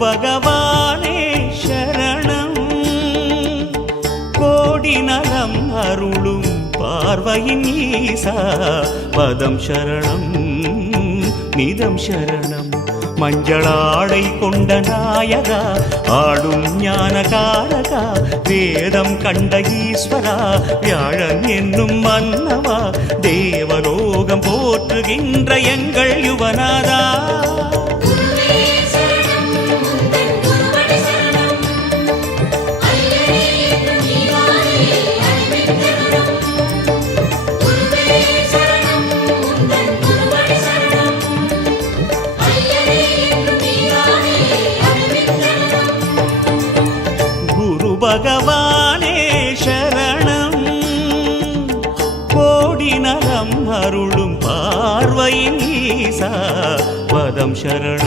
பகவானே சரணம். கோடி நலம் அருளும் பார்வையின் ஈசா பதம் சரணம் நிதம் சரணம். மஞ்சளாடை கொண்ட நாயகா ஆடும் ஞானகாரகா வேதம் கண்ட ஈஸ்வரா வியாழன் என்னும் மன்னவா தேவலோகம் போற்றுகின்ற எங்கள் யுவனாதா. பகவானே சரணம். கோடி நலம் அருளும் பார்வையின் ஈசா பதம் சரணம்.